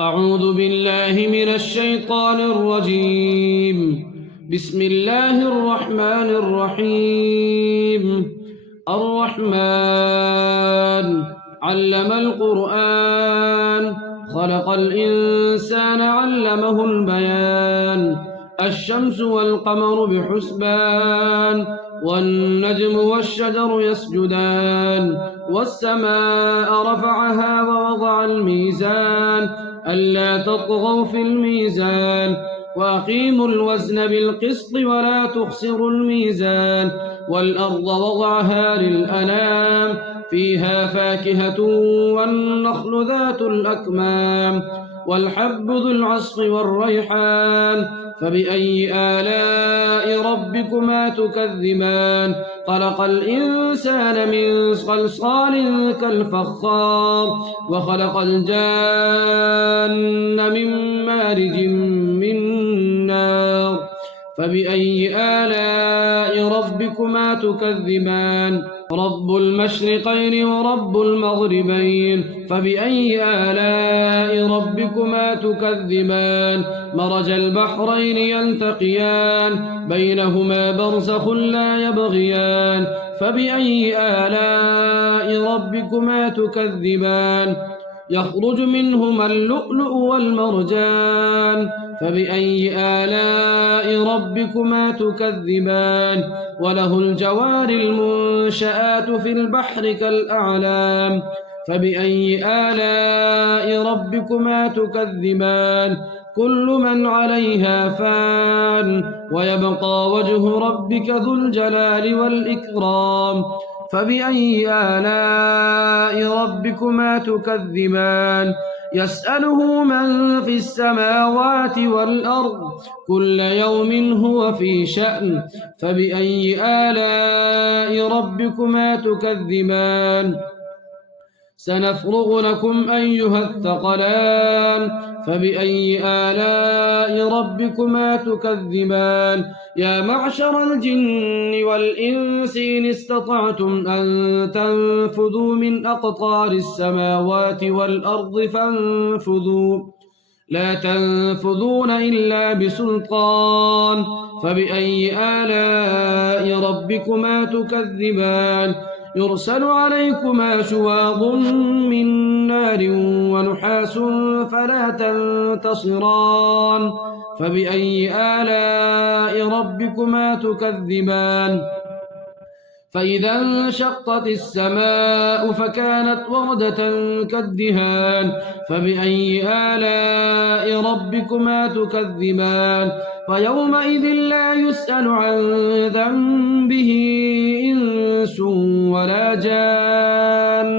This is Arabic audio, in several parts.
أعوذ بالله من الشيطان الرجيم. بسم الله الرحمن الرحيم. الرحمن علم القرآن خلق الإنسان علمه البيان. الشمس والقمر بحسبان والنجم والشجر يسجدان والسماء رفعها ووضع الميزان ألا تطغوا في الميزان وأقيموا الوزن بالقسط ولا تخسروا الميزان والأرض وضعها للأنام فيها فاكهة والنخل ذات الأكمام والحب ذو العصف والريحان فبأي آلاء ربكما تكذبان خلق الإنسان من صلصال كالفخار وخلق الجان من مارج من نار فبأي آلاء ربكما تكذبان رب المشرقين ورب المغربين فبأي آلاء ربكما تكذبان مرج البحرين يلتقيان بينهما برزخ لا يبغيان فبأي آلاء ربكما تكذبان يخرج منهما اللؤلؤ والمرجان فبأي آلاء ربكما تكذبان وله الجوار المنشآت في البحر كالأعلام فبأي آلاء ربكما تكذبان كل من عليها فان ويبقى وجه ربك ذو الجلال والإكرام فبأي آلاء ربكما تكذبان يسأله من في السماوات والأرض كل يوم هو في شأن فبأي آلاء ربكما تكذبان سنفرغ لكم أيها الثقلان فبأي آلاء ربكما تكذبان يا معشر الجن والإنس إن استطعتم أن تنفذوا من أقطار السماوات والأرض فانفذوا لا تنفذون إلا بسلطان فبأي آلاء ربكما تكذبان يرسل عليكما شواظ من نار ونحاس فلا تنتصران فبأي آلاء ربكما تكذبان فإذا انشقت السماء فكانت وردة كالدهان فبأي آلاء ربكما تكذبان فيومئذ لا يسأل عن ذنبه إنس ولا جان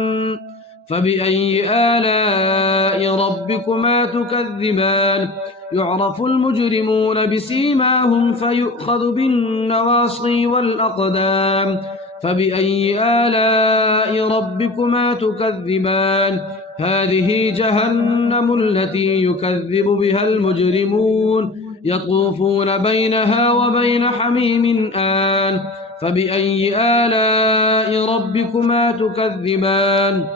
فبأي آلاء ربكما تكذبان يعرف المجرمون بسيماهم فيؤخذ بالنواصي والأقدام فبأي آلاء ربكما تكذبان هذه جهنم التي يكذب بها المجرمون يطوفون بينها وبين حميم آن فبأي آلاء ربكما تكذبان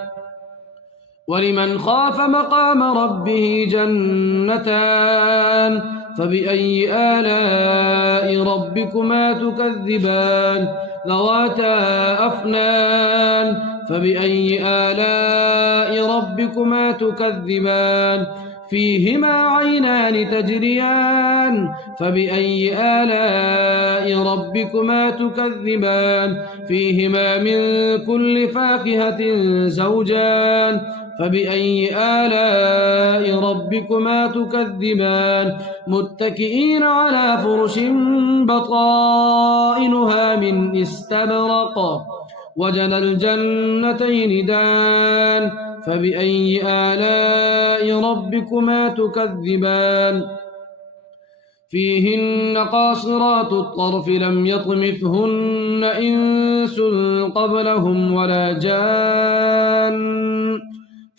ولمن خاف مقام ربه جنتان فبأي آلاء ربكما تكذبان ذواتا أفنان فبأي آلاء ربكما تكذبان فيهما عينان تجريان فبأي آلاء ربكما تكذبان فيهما من كل فاكهة زوجان فبأي آلاء ربكما تكذبان متكئين على فرش بطائنها من استبرق وجنى الجنتين دان فبأي آلاء ربكما تكذبان فيهن قاصرات الطرف لم يطمثهن إنس قبلهم ولا جان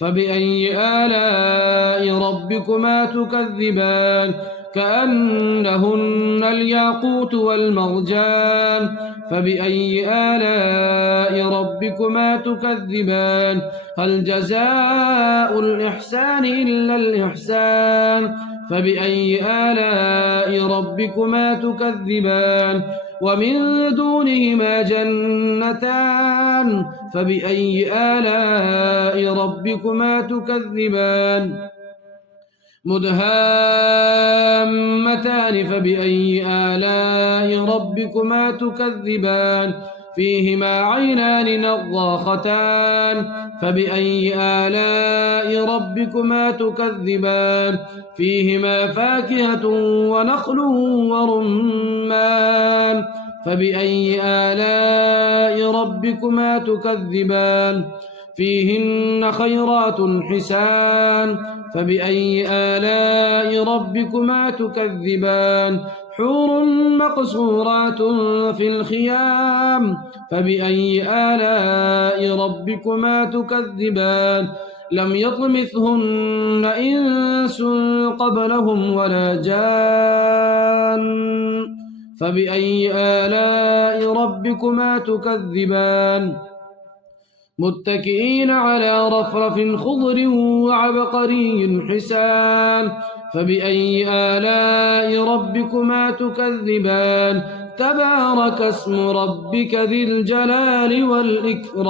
فبأي آلاء ربكما تكذبان كأنهن الياقوت والمرجان فبأي آلاء ربكما تكذبان هل جزاء الإحسان إلا الإحسان فبأي آلاء ربكما تكذبان ومن دونهما جنتان فبأي آلاء ربكما تكذبان مدهامتان فبأي آلاء ربكما تكذبان فيهما عينان نضاختان فبأي آلاء ربكما تكذبان فيهما فاكهة ونخل ورمان فبأي آلاء ربكما تكذبان فيهن خيرات حسان فبأي آلاء ربكما تكذبان حور مقصورات في الخيام فبأي آلاء ربكما تكذبان لم يطمثهن إنس قبلهم ولا جان فبأي آلاء ربكما تكذبان متكئين على رفرف خضر وعبقري حسان فبأي آلاء ربكما تكذبان تبارك اسم ربك ذي الجلال والإكرام